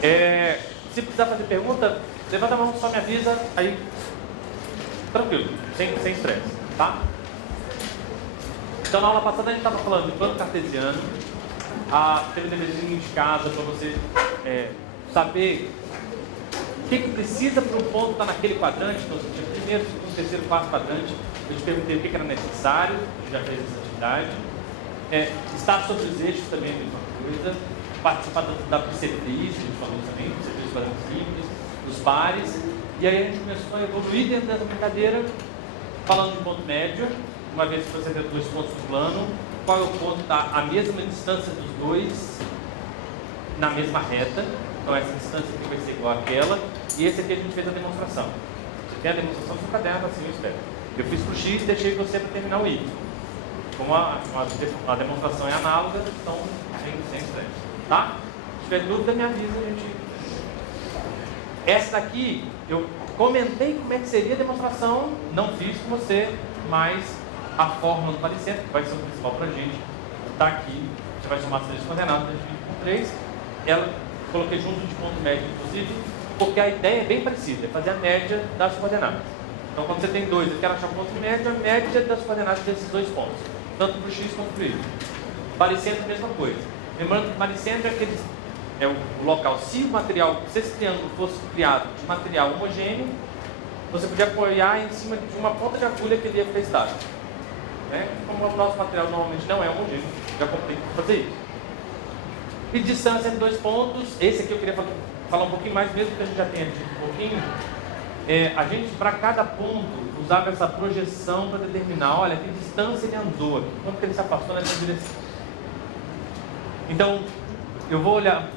Se precisar fazer pergunta, levanta a mão, só me avisa, aí tranquilo, sem estresse, tá? Então na aula passada a gente estava falando de plano cartesiano, teve deverzinho de casa para você saber o que precisa para um ponto estar naquele quadrante. Então você tinha primeiro, segundo, terceiro, quarto quadrante. Eu te perguntei o que era necessário, você já fez essa atividade. Estar sobre os eixos também é a mesma coisa. Participar da bissetriz, a gente falou também, bissetriz quadrantes simples, dos pares. E aí a gente começou a evoluir dentro dessa brincadeira, falando de ponto médio. Uma vez que você tem dois pontos no plano, qual é o ponto que está à mesma distância dos dois, na mesma reta. Então essa distância aqui vai ser igual àquela. E esse aqui a gente fez a demonstração. Você tem a demonstração do seu caderno, assim eu espero. Eu fiz para o X e deixei você para terminar o Y. Como a demonstração é análoga, então sem estresse. Tá? Se tiver dúvida, me avisa, a gente... Essa daqui, eu comentei como é que seria a demonstração, não fiz com você, mas a fórmula do parecendo, que vai ser o principal para a gente, está aqui. Você vai somar as três coordenadas, a gente divide por 3. Ela coloquei junto de ponto médio, inclusive, porque a ideia é bem parecida, é fazer a média das coordenadas. Então, quando você tem 2 e quer achar o ponto médio, a média das coordenadas desses 2 pontos, tanto para o X quanto para o Y. Parecendo a mesma coisa. Lembrando que parecendo é o local. Se esse triângulo fosse criado de material homogêneo, você podia apoiar em cima de uma ponta de agulha que ele ia ficar estável. Como o nosso material normalmente não é homogêneo, já complica fazer isso. E distância entre 2 pontos, esse aqui eu queria falar um pouquinho mais, mesmo que a gente já tenha dito um pouquinho. A gente, para cada ponto, usava essa projeção para determinar, olha, que distância ele andou aqui, quanto ele se afastou nessa direção. Então, eu vou olhar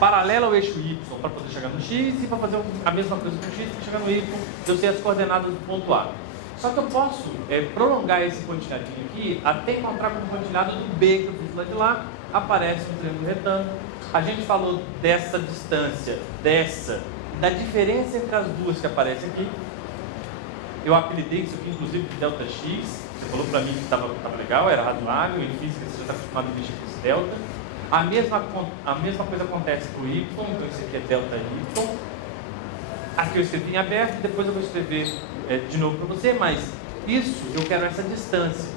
paralelo ao eixo Y para poder chegar no X, e para fazer a mesma coisa com o X para chegar no Y, eu sei as coordenadas do ponto A. Só que eu posso prolongar esse pontilhadinho aqui até encontrar com o pontilhado do B que eu fiz lá de lá, aparece um triângulo retângulo. A gente falou dessa distância, da diferença entre as duas que aparece aqui. Eu apelidei isso aqui, inclusive, de delta X. Você falou para mim que estava legal, era razoável. Em física você já está acostumado a mexer com esse delta. A mesma coisa acontece com o Y, então isso aqui é delta Y. Aqui eu escrevi em aberto, depois eu vou escrever de novo para você, mas isso eu quero essa distância.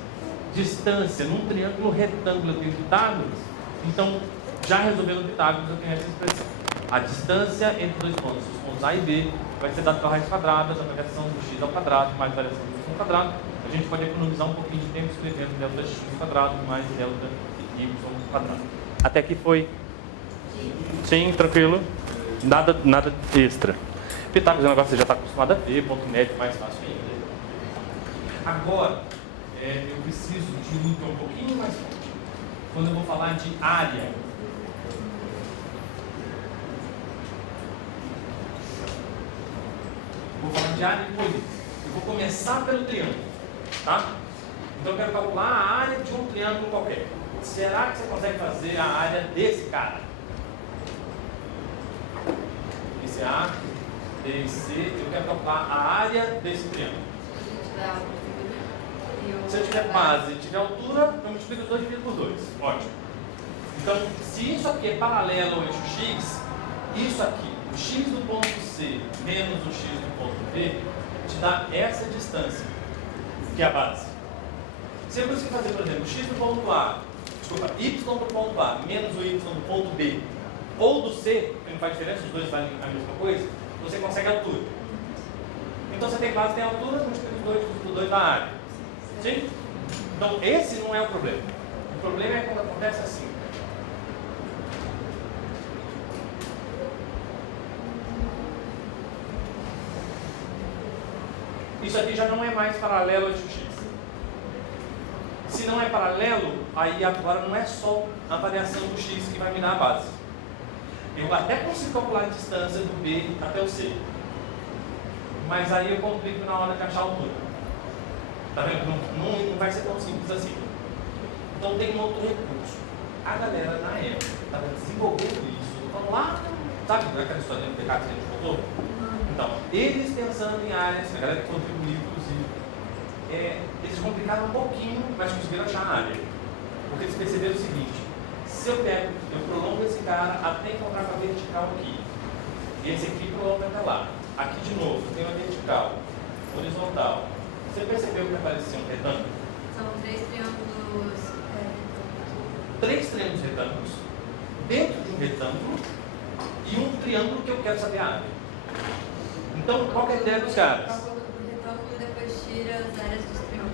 Distância num triângulo retângulo eu tenho Pitágoras, então já resolvendo Pitágoras eu tenho essa expressão. A distância entre 2 pontos, os pontos A e B, vai ser dada pela raiz quadrada, a variação do x ao quadrado mais variação do y ao quadrado. A gente pode economizar um pouquinho de tempo escrevendo delta x quadrado mais delta y quadrado. Até aqui foi? Sim, tranquilo? Nada extra. Pitágoras é um negócio que você já está acostumado a ver, ponto médio mais fácil ainda. Agora, eu preciso de um que é um pouquinho mais forte. Quando eu vou falar de área, vou falar de área depois. Eu vou começar pelo triângulo, tá? Então eu quero calcular a área de um triângulo qualquer. Será que você consegue fazer a área desse cara? Esse é A, B, C. Eu quero calcular a área desse triângulo. Se eu tiver base e tiver altura, eu multiplico os dois e divido por 2. Ótimo. Então, se isso aqui é paralelo ao eixo X, isso aqui, o X do ponto C menos o X do ponto B, te dá essa distância, que é a base. Se eu conseguir fazer, por exemplo, o X do ponto A, Y do ponto A menos o Y do ponto B, ou do C, que não faz diferença, os dois valem a mesma coisa, você consegue a altura. Então, você tem base, tem altura, multiplica os dois por 2 da área. Sim? Então, esse não é o problema. O problema é quando acontece assim. Isso aqui já não é mais paralelo ao eixo X. Se não é paralelo, aí agora não é só a variação do X que vai me dar a base. Eu até consigo calcular a distância do B até o C. Mas aí eu complico na hora de achar a altura. Tá vendo? Não vai ser tão simples assim. Então tem um outro recurso. A galera na época estava desenvolvendo isso. Então lá, sabe aquela história do pecado que a gente contou? Então, eles pensando em áreas, a galera que contribuiu, inclusive, eles complicaram um pouquinho, mas conseguiram achar a área. Porque eles perceberam o seguinte: Se eu prolongo esse cara até encontrar com a vertical aqui. Esse aqui prolonga até lá. Aqui de novo, tem uma vertical, horizontal. Você percebeu que apareceu um retângulo? São 3 triângulos. 3 triângulos retângulos, dentro de um retângulo e um triângulo que eu quero saber a área. Então, qual é a ideia dos caras? Calcula o retângulo e depois tira as áreas dos triângulos.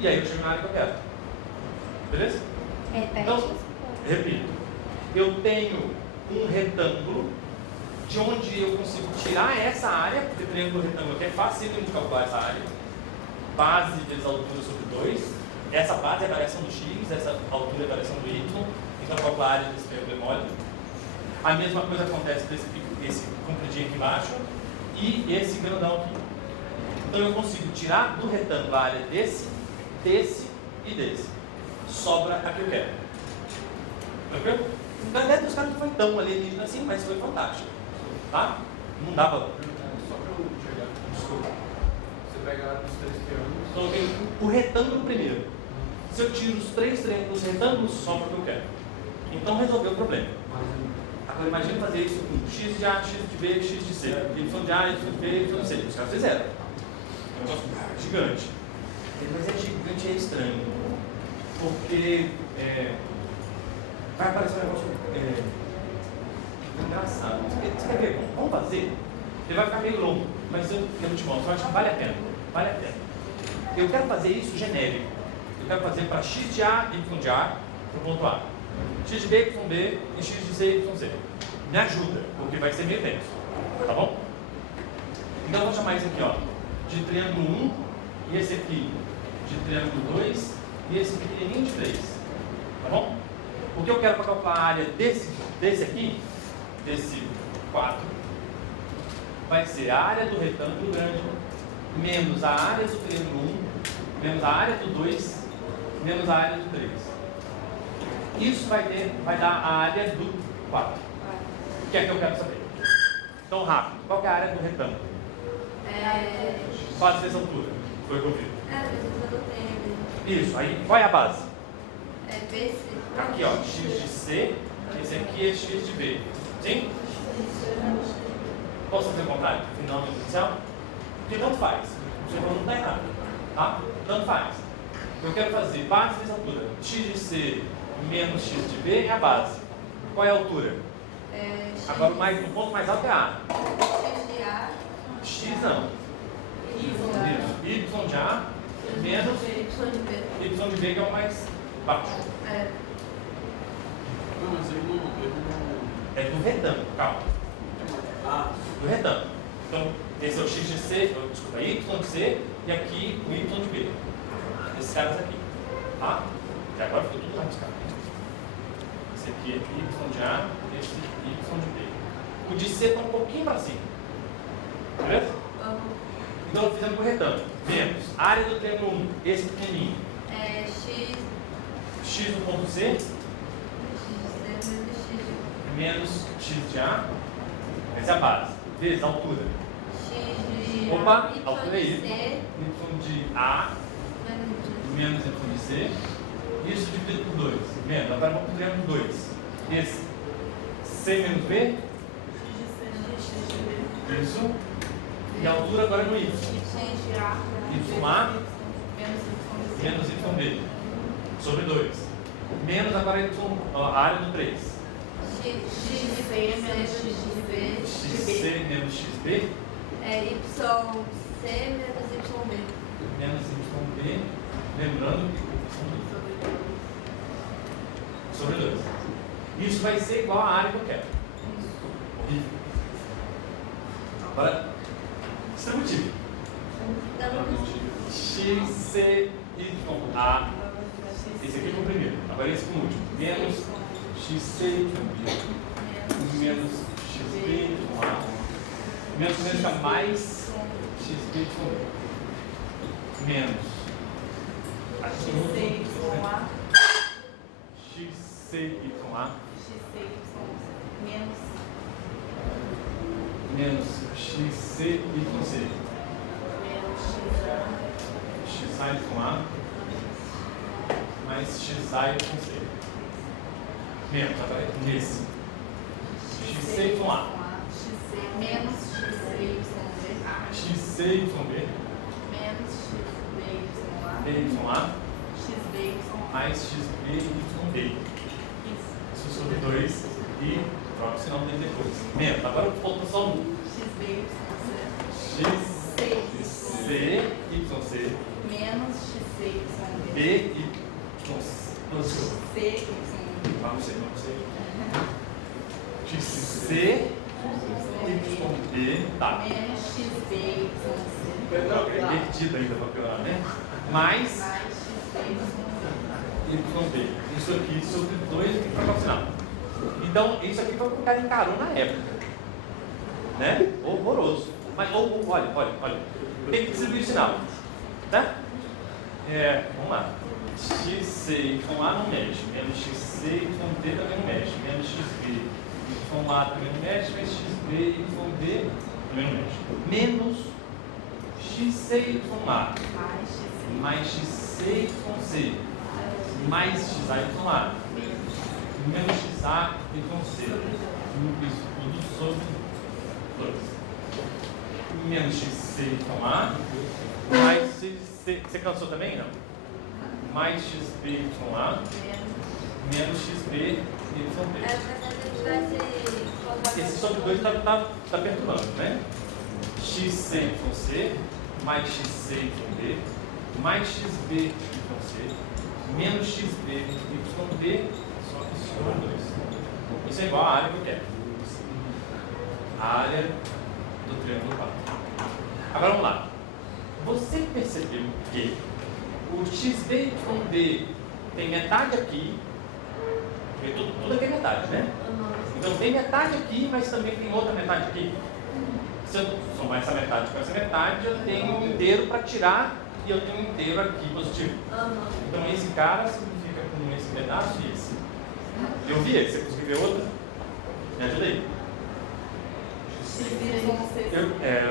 E aí eu chego na área que eu quero. Beleza? Então, repito. Eu tenho um retângulo de onde eu consigo tirar essa área, porque triângulo retângulo aqui é fácil de calcular essa área. Base vezes altura sobre 2. Essa base é a variação do x, essa altura é a variação do y. Então, calcular a área desse triângulo é mole. A mesma coisa acontece com esse compridinho aqui embaixo e esse grandão aqui. Então, eu consigo tirar do retângulo a área desse e desse. Sobra a que eu quero. Tranquilo? Então, a ideia dos caras não foi tão alienígena assim, mas foi fantástico. Tá? Não dava. Só para eu chegar. Desculpa. Você pega os 3 triângulos. Então, eu tenho o retângulo primeiro. Se eu tiro os 3 triângulos retângulos, sobra o que eu quero. Então, resolveu o problema. Agora, imagine fazer isso com x de A, x de B, x de C. Y de A, y de B, y de C. Os caras fizeram. É um negócio gigante. Mas é gigante e é estranho. Porque vai aparecer um negócio engraçado. Você quer ver? Vamos fazer? Ele vai ficar meio longo, mas eu te mostro. Eu acho que vale a pena. Vale a pena. Eu quero fazer isso genérico. Eu quero fazer para x de A, y de A, para o ponto A. X de B, y B e x de C, y C. Me ajuda, porque vai ser meio tempo. Tá bom? Então eu vou chamar isso aqui, ó, de triângulo 1 e esse aqui de triângulo 2 e esse pequenininho de 3. Tá bom? O que eu quero para calcular a área desse aqui, desse 4, vai ser a área do retângulo grande menos a área do triângulo 1, menos a área do 2, menos a área do 3. Isso vai dar a área do 4. Que é que eu quero saber. Então, rápido. Qual que é a área do retângulo? Base vezes altura. Foi o que eu vi. Mas eu não tenho. Isso. Aí, qual é a base? BC. Aqui, ó. X de C. Esse aqui é X de B. Sim? Posso fazer o contrário? Final do inicial? Porque tanto faz. O seu não está errado. Tá? Tanto faz. Eu quero fazer base vezes altura. X de C menos X de B é a base. Qual é a altura? Agora o ponto mais alto é A. X de A. X não. Isso. Y de A menos Y de B. Y de B, que é o mais baixo. Não, mas eu não. É do retângulo, calma. Do retângulo. Então, esse é o X de C, desculpa, Y de C e aqui o Y de B. Esses caras aqui. Tá? E agora ficou tudo rabiscado. Esse aqui é Y de A, esse Y de B. O de C está um pouquinho para cima. Beleza? Então, fizemos com o retângulo. Vemos a área do triângulo 1, esse pequenininho. X no ponto C. Menos X de A. Essa é a base. Vezes a altura. Opa, a altura é Y. Y de A menos Y de C. Isso dividido por 2. Menos. Agora vamos para o triângulo 2. Esse C menos B. Isso. E a altura agora é no Y. YA menos YB. Sobre 2. Menos agora a área do 3. XC menos XB. XC menos XB. YC menos YB. Menos YB. Lembrando que sobre 2. Isso vai ser igual à área que eu quero. Horrível. Agora, distributivo. XCYA. Esse aqui foi o primeiro. Agora esse foi o último. Menos XCYB. Menos XBYA. Menos fica mais XBYB. Menos. XCYA. XCYA. Menos XCYC. XAYA mais XAYC. Menos, agora nesse. XCYA. XC menos XCYB. XCYB. Menos XBYA. BYA. XBY. Mais XBYB. Isso sobre 2 e troca, senão tem depois. Menos, agora falta só um. XBYC. XCYC. Menos XCYB. B e CYB. vamos ser. XCYB. Tá. Menos XBYC. Invertido ainda para piorar, né? Mais Mais YB. Isso aqui sobre 2 aqui para o sinal. Então, isso aqui foi o que o cara encarou na época. Né? Horroroso. Mas, olha. Tem que distribuir o sinal. Tá? Vamos lá. XCYA não mexe. Menos XCYD também não mexe. Menos XB. YA também não mexe. Mas XB, YD também não mexe. Menos XCYA. Mais XCYC. Mais XAYA. Menos XA e com C. Isso tudo sobre 2. Menos XCYA. Mais XC. Você cansou também? Não. Mais XBYA. Menos XB e com B. Esse sobre 2 está perturbando, né? XCYC. Mais XCYB. Mais XB e com C. Menos XB e com B. Sobre 2. Isso é igual à área que eu quero. A área do triângulo 4. Agora vamos lá. Você percebeu que o XBYD tem metade aqui, porque tudo aqui é metade, né? Então tem metade aqui, mas também tem outra metade aqui. Se eu somar essa metade com essa metade, eu tenho um inteiro para tirar e eu tenho um inteiro aqui positivo. Então esse cara significa com esse pedaço e esse. Eu vi esse, você conseguiu ver outro? Me ajuda aí.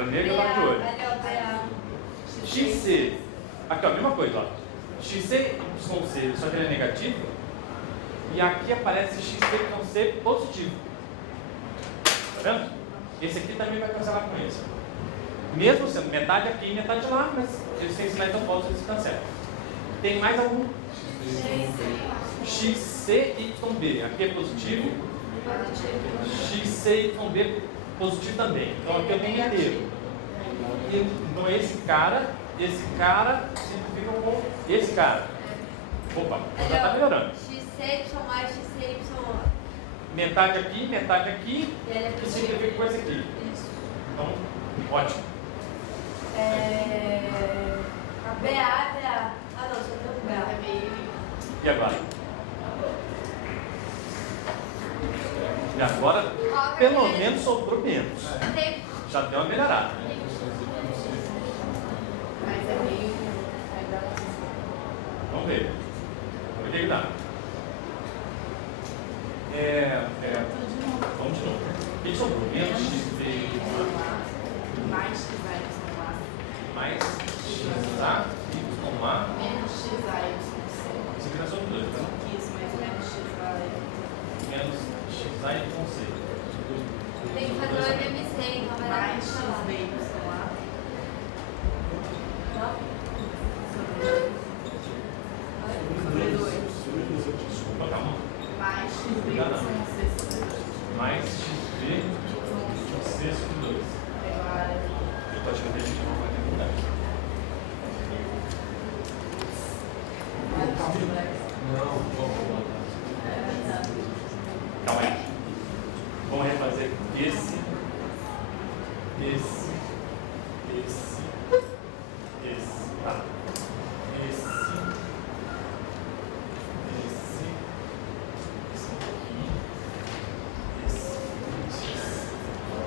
O negro lá de olho. XC. Aqui, ó, mesma coisa, ó. XC, YC, só que ele é negativo. E aqui aparece XCYC positivo. Tá vendo? Esse aqui também vai cancelar com esse. Mesmo sendo metade aqui e metade lá, mas eles têm sinais opostos, eles cancelam. Tem mais algum? XCYB. Aqui é positivo. XCYB positivo também. Então aqui eu tenho inteiro. Então esse cara simplifica com esse cara. Opa, já está melhorando. XCY mais XCYA. Metade aqui, e simplifica com esse aqui. Então, ótimo. BA. Ah não, só tem o BA. E agora? E agora, pelo menos sobrou menos. Já deu uma melhorada. Vamos ver. Vamos ver o que dá. Vamos de novo. O que sobrou? Menos XB. Mais XAYA. Mais XA, YA. Menos XAYC. Isso aqui dá sobre 2, tá? Isso, mais menos XAYC. Menos XA e com C. Tem que fazer o MMC, então vai dar mais XBYA. Não? Sobre 2. Desculpa, calma. Mais XBYC. Mais XB e C sobre 2. Eu estou achando que a gente não vai ter mudar. Calma aí. Vamos refazer esse. Tá. Esse aqui.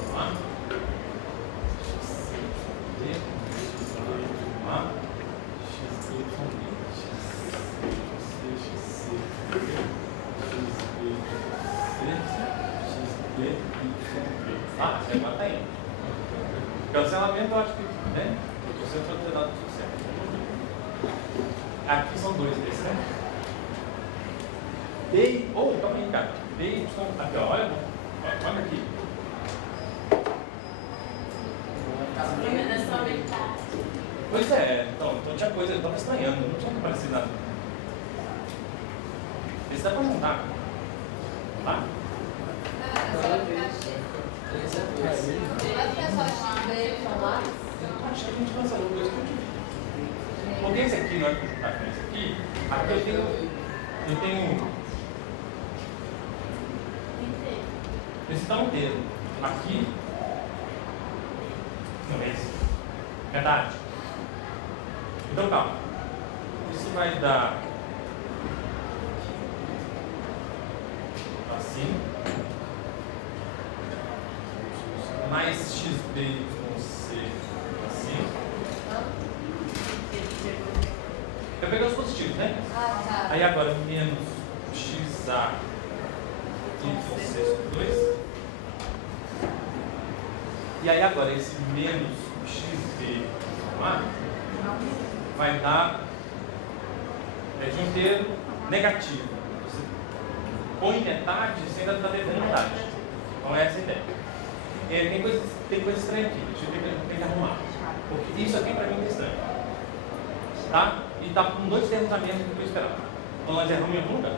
Vamos lá. Agora tá indo. Cancelamento eu acho que, né? Eu sempre vou ter dado tudo certo. Aqui são 2 desses, né? D, calma aí, cara. DY, aqui, ó, olha aqui. Pois é, então tinha coisa, eu estava estranhando, não tinha que parecer nada. Esse dá para juntar. Tá? Vai ficar só X, lá? Acho que a gente cancelou dois que eu tive. Porque esse aqui, na hora que eu juntar com esse aqui eu tenho esse tá inteiro. Aqui, não é esse. Verdade? Então calma. Isso vai dar assim. Mais XB com C assim. Eu peguei os positivos, né? Tá. Aí agora menos XA Y2. E aí agora esse menos XB vai dar de um inteiro negativo. Você põe metade, você ainda está devendo metade. Então essa é a ideia. Tem coisa estranha aqui, deixa eu ter que arrumar. Porque isso aqui para mim é estranho. Tá? E está com dois termos a menos do que eu esperava. Então nós erramos em algum lugar.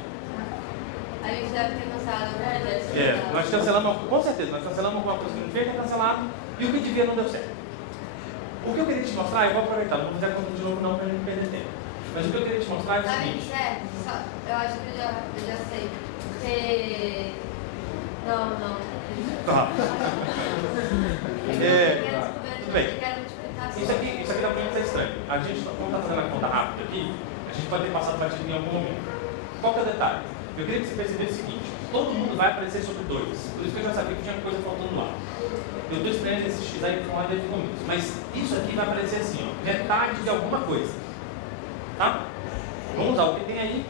A gente deve ter cancelado o projeto. Nós cancelamos, com certeza, nós cancelamos alguma coisa que não devia ter cancelado e o que devia não deu certo. O que eu queria te mostrar, eu vou aproveitar, não vou fazer a conta de novo não para a gente perder tempo. Mas o que eu queria te mostrar é o seguinte. Eu acho que eu já sei. Porque... Não. Tá. Tudo bem. Isso aqui dá para mim estranho. A gente, como está fazendo a conta rápida aqui, a gente pode ter passado batido em algum momento. Qual que é o detalhe? Eu queria que você percebesse o seguinte: todo mundo vai aparecer sobre 2. Por isso que eu já sabia que tinha coisa faltando lá. Eu estou estranhando esse x aí com a de números. Mas isso aqui vai aparecer assim, ó, metade de alguma coisa. Tá? Vamos usar o que tem aí.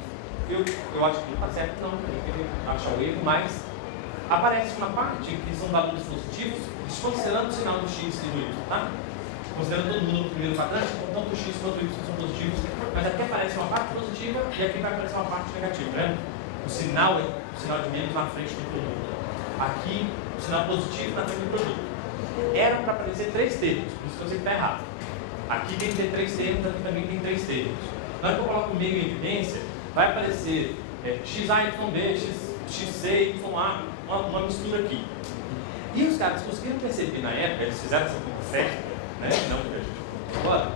Eu acho que não está certo, não. Tem que achar o erro, mas aparece uma parte que são valores positivos, desconsiderando o sinal do x e do y. Tá? Considerando todo mundo no primeiro quadrante, então tanto o x quanto o y são positivos. Mas aqui aparece uma parte positiva e aqui vai aparecer uma parte negativa. Tá vendo? O sinal de menos na frente do produto. Aqui, o sinal positivo na frente do produto. Eram para aparecer 3 termos, por isso que eu sei que está errado. Aqui tem que ter 3 termos, aqui também tem 3 termos. Na hora que eu coloco o meio em evidência, vai aparecer XAYB, XC, YA, uma mistura aqui. E os caras conseguiram perceber na época, eles fizeram essa conta certa, né? Não que a gente agora,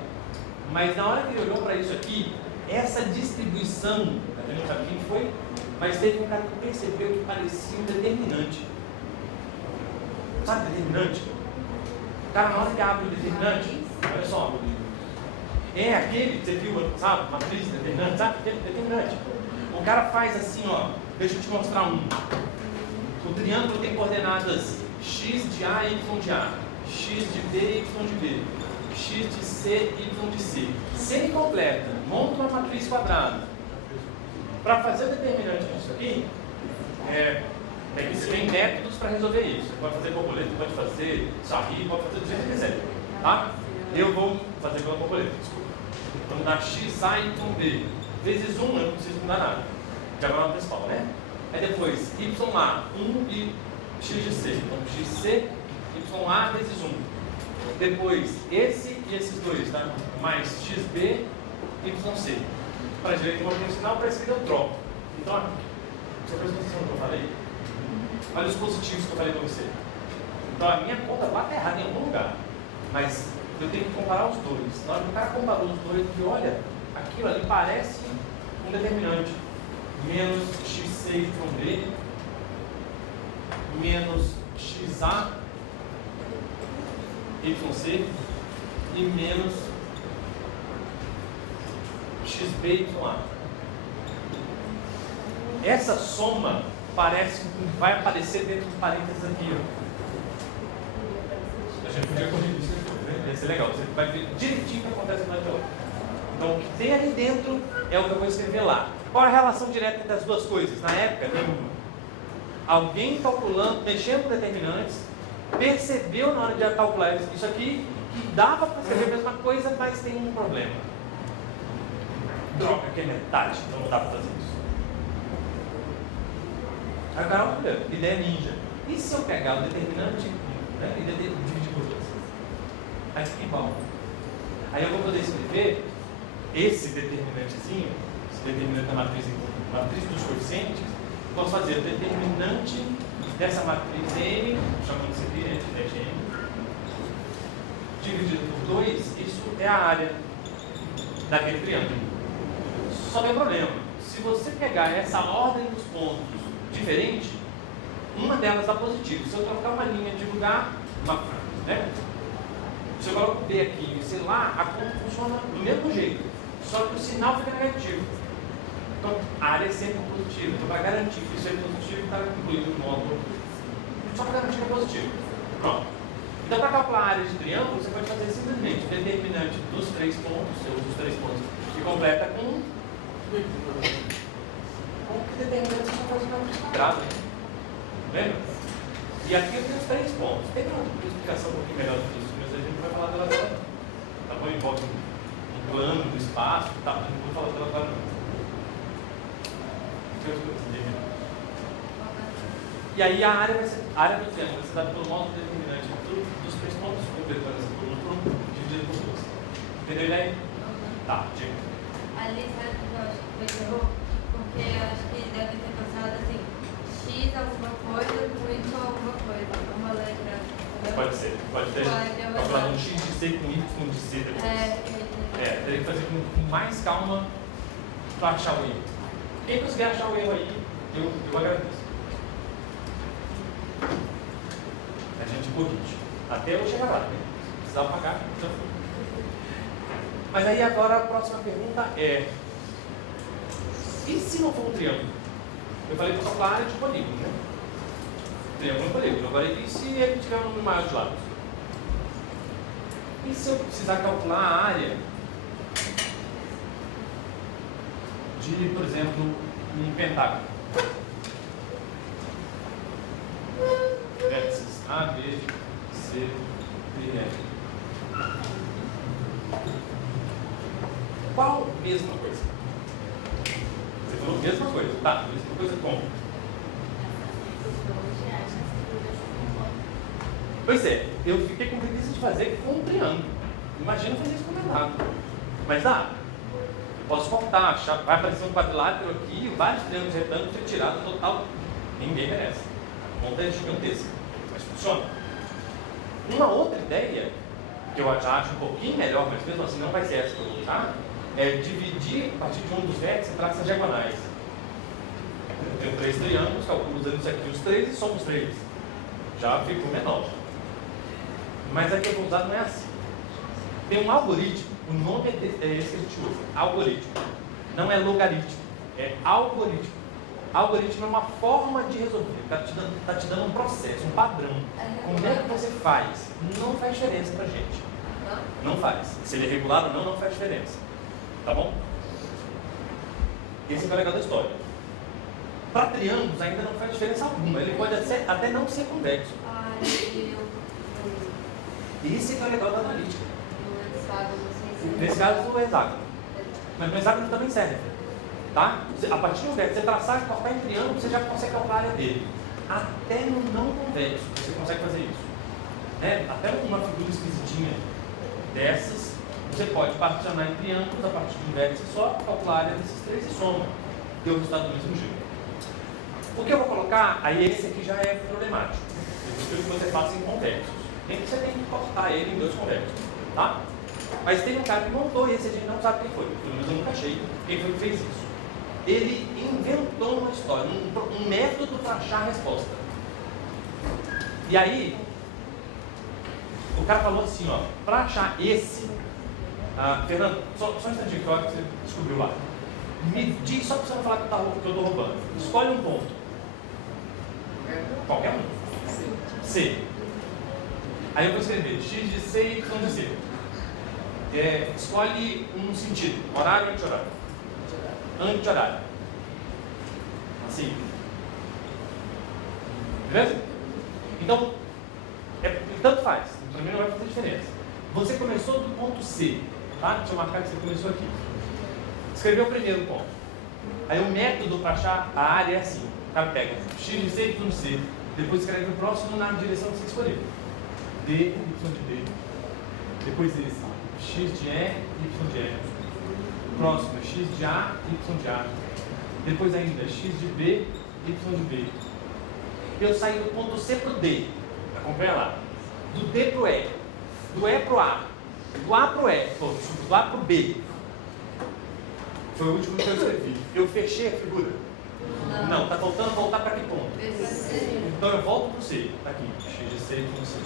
mas na hora que ele olhou para isso aqui, essa distribuição, não sabe quem foi, mas teve um cara que percebeu que parecia um determinante. Sabe determinante? O cara, na hora que abre o determinante, olha só, é aquele que você viu, sabe, matriz determinante, sabe? Determinante. O cara faz assim, ó, deixa eu te mostrar um. O triângulo tem coordenadas x de A, y de A, x de B, y de B, x de C, y de C. Semi-completa, monta uma matriz quadrada. Para fazer o determinante disso aqui, tem métodos para resolver isso. Você pode fazer borboleta, pode fazer sarri, pode fazer do jeito que quiser. Tá? Eu vou fazer pela borboleta, desculpa. Vamos dar XA y B vezes 1, eu não preciso mudar nada. Já vai no principal, né? Aí depois, YA, 1 e X de C. Então, XC, YA vezes 1. Depois, esse e esses dois, tá? Mais XB, YC. Para a direita, eu vou sinal, para a esquerda eu troco. Então, aqui. Você prestou atenção no que eu falei? Olha os positivos que eu falei para você. Então, a minha conta bate errada em algum lugar. Mas eu tenho que comparar os dois. Na hora que o cara comparou os dois, ele olha, aquilo ali parece um determinante. Menos XCYB menos XA YC e menos XBYA. Essa soma parece que vai aparecer dentro dos parênteses aqui. Ó. A gente podia corrigir isso depois, vai ser legal. Você vai ver direitinho o que acontece no lado. Então, o que tem ali dentro é o que eu vou escrever lá. Qual a relação direta entre as duas coisas? Na época, nenhuma. Alguém calculando, mexendo com determinantes, percebeu na hora de calcular isso aqui, que dava para escrever a mesma coisa, mas tem um problema. Droga, que é metade, não dá para fazer isso. Aí o cara, olha, ideia ninja. E se eu pegar o determinante, né, e dividir por 2? Aí fica igual. Aí eu vou poder escrever esse determinantezinho, esse determinante da matriz dos coeficientes, posso fazer o determinante dessa matriz M, chamando isso aqui de M, dividido por 2, isso é a área daquele triângulo. Só tem um problema. Se você pegar essa ordem dos pontos diferente, uma delas dá positivo. Se eu trocar uma linha de lugar, né? Se eu coloco B aqui e C lá, a conta funciona do mesmo jeito, só que o sinal fica negativo. Então, a área é sempre positiva. Então, para garantir que isso é positivo, está incluído no módulo. Só para garantir que é positivo. Pronto. Então, para calcular a área de triângulo, você pode fazer simplesmente o determinante dos 3 pontos, dos 3 pontos, que completa com que determinante você faz uma quadrada. Lembra? E aqui eu tenho os 3 pontos. Tem uma explicação um pouquinho melhor disso, mas a gente vai falar dela agora. Tá bom? Envolve um plano do espaço, tá? Não vou falar dela agora não. E aí a área do triângulo vai ser dada pelo módulo determinante dos 3 pontos, completando essa coluna por 1, dividido por 2. Entendeu a ideia? Tá, diga. Ali, sabe que eu acho que foi erro? Porque eu acho que deve ter passado assim, X alguma coisa com Y alguma coisa. Uma letra. Entendeu? Pode ser, pode ter. Calcular um X de C com Y de C depois. Teria que fazer com mais calma para achar o erro. Quem conseguir achar o erro aí, eu agradeço. A gente corrige. Até eu chegar lá, né? Se precisar pagar, já foi. Mas aí agora a próxima pergunta é: e se não for um triângulo? Eu falei para calcular a área de polígono, né? Triângulo é polígono. Agora, e se ele tiver um número maior de lados? E se eu precisar calcular a área de, por exemplo, um pentágono? Vértices A, B, C, D, F. Qual mesma coisa? Você falou mesma coisa. Tá, mesma coisa como? Pois é, eu fiquei com preguiça de fazer com um triângulo. Imagina fazer isso com um pentágono. Mas dá. Eu posso cortar, vai aparecer um quadrilátero aqui, vários triângulos retângulos retirados no total. Ninguém merece. A conta é gigantesca. Mas funciona. Uma outra ideia, que eu já acho um pouquinho melhor, mas mesmo assim não vai ser essa que eu vou usar, é dividir a partir de um dos vértices e traços diagonais. Eu tenho 3 triângulos, calculo usando isso aqui os 3 e somos 3. Já ficou menor. Mas aqui eu vou usar não é assim. Tem um algoritmo, o nome é esse que a gente usa, algoritmo. Não é logaritmo, é algoritmo. Algoritmo é uma forma de resolver, está te dando um processo, um padrão. Como é que você faz? Não faz diferença para a gente. Não faz. Se ele é regular ou não faz diferença. Tá bom? Esse é o legal da história. Para triângulos ainda não faz diferença alguma. Ele pode até não ser convexo. Esse é o legal da analítica. Nesse caso, o hexágono. Mas no hexágono também serve. Tá? A partir do vértice, você traçar e cortar em triângulo, você já consegue calcular a área dele. Até no não convexo, você consegue fazer isso. Né? Até uma figura esquisitinha dessas, você pode particionar em triângulos a partir de um vértice só, calcular a área desses 3 e soma. Deu o resultado do mesmo jeito. O que eu vou colocar, aí esse aqui já é problemático. Eu prefiro que você faça em convexos. Você tem que cortar ele em 2 convexos. Tá? Mas tem um cara que montou esse, a gente não sabe quem foi. Pelo menos eu nunca achei quem foi que fez isso. Ele inventou uma história, um método para achar a resposta. E aí, o cara falou assim, ó, para achar esse, Fernando, só um instantinho, que eu acho que você descobriu lá. Me diz, só para você não falar que eu estou roubando. Escolhe um ponto. Qualquer um. C. Aí eu vou escrever X de C e Y de C. Escolhe um sentido, horário ou anti-horário. Anti-horário. Assim. Beleza? Então, tanto faz. Para mim não vai fazer diferença. Você começou do ponto C. Tá? Deixa eu marcar que você começou aqui. Escreveu o primeiro ponto. Aí o método para achar a área é assim. O cara pega x de c, y de c. Depois escreve o próximo na direção que você escolheu. D, y de D. Depois esse. X de E, y de E. Próximo é x de A, y de A. Depois ainda x de B, y de B. Eu saí do ponto C para o D. Acompanha lá. Do D para o E. Do E para o A. Do A para o E. Do A para o B. Foi o último que eu escrevi. Eu fechei a figura? Não, está faltando voltar para que ponto? Então eu volto para o C. Está aqui. X de C, y de C.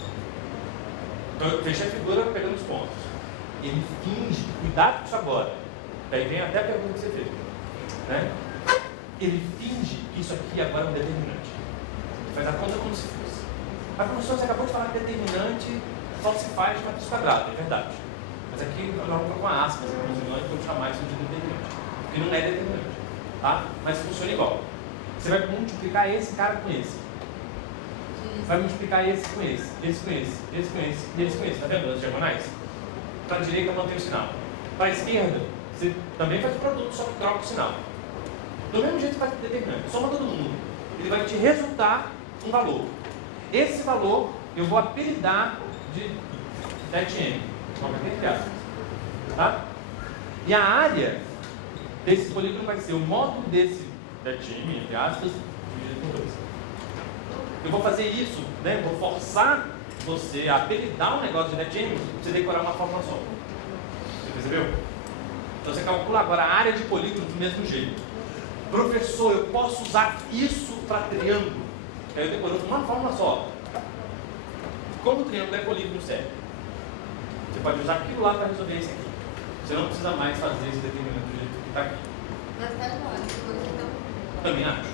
Então eu fechei a figura pegando os pontos. Ele finge, cuidado com isso agora. Daí vem até a pergunta que você fez. Né? Ele finge que isso aqui agora é um determinante. Ele faz a conta como se fosse. A professora, você acabou de falar que determinante só se faz de matriz quadrada, é verdade. Mas aqui nós vamos colocar aspas, inclusive, nós vamos chamar isso de determinante. Porque não é determinante. Tá? Mas funciona igual. Você vai multiplicar esse cara com esse. Vai multiplicar esse com esse, esse com esse, esse com esse e esse com esse. Tá vendo as diagonais? Para a direita mantém o sinal. Para a esquerda, você também faz o produto, só que troca o sinal. Do mesmo jeito que faz o determinante. Soma todo mundo. Ele vai te resultar um valor. Esse valor eu vou apelidar de det-m. Tá? E a área desse polígono vai ser o módulo desse det-m, entre aspas, dividido por 2. Eu vou fazer isso, né? Vou forçar você a apelidar um negócio de det-m para você decorar uma fórmula só. Você percebeu? Então você calcula agora a área de polígono do mesmo jeito. Professor, eu posso usar isso para triângulo? Aí eu decorando uma fórmula só. Como o triângulo é polígono sério, você pode usar aquilo lá para resolver isso aqui. Você não precisa mais fazer esse determinante do jeito que está aqui. Mas tá então. Também acho.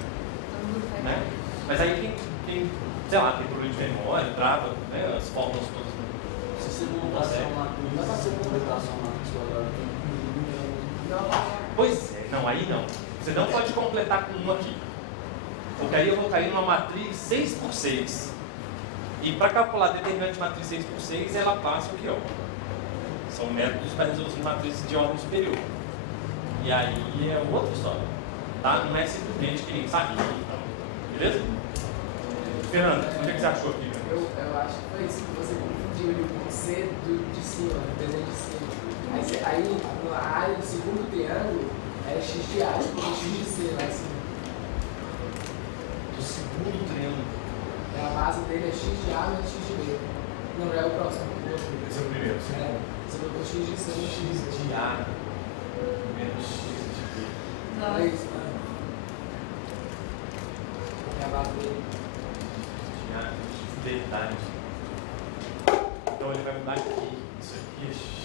Né? Mas aí quem, sei lá, tem problema de memória, trava, né, as fórmulas todas. Se você montar só uma dá para você completar só uma Pois é, não, aí não. Você não pode completar com um aqui. Porque aí eu vou cair numa matriz 6 por 6. E para calcular determinante de matriz 6 por 6, ela passa o que é? São métodos para resolução de matrizes de ordem superior. E aí é outra história. Tá? Não é simplesmente que nem sabia. Beleza? Fernando, o que você achou aqui? Eu acho que foi isso que você confundiu ali com C de cima, no desenho de cima. Aí a área do segundo triângulo é x de A, porque x de C lá em cima. Do segundo triângulo. A base dele é x de A menos x de B. Não, é o próximo. Esse é o primeiro. Você colocou x de C menos x De A menos X de B. Não, é isso, né? É a base dele. De A menos X. Verdade. Então ele vai mudar aqui. Isso aqui é X.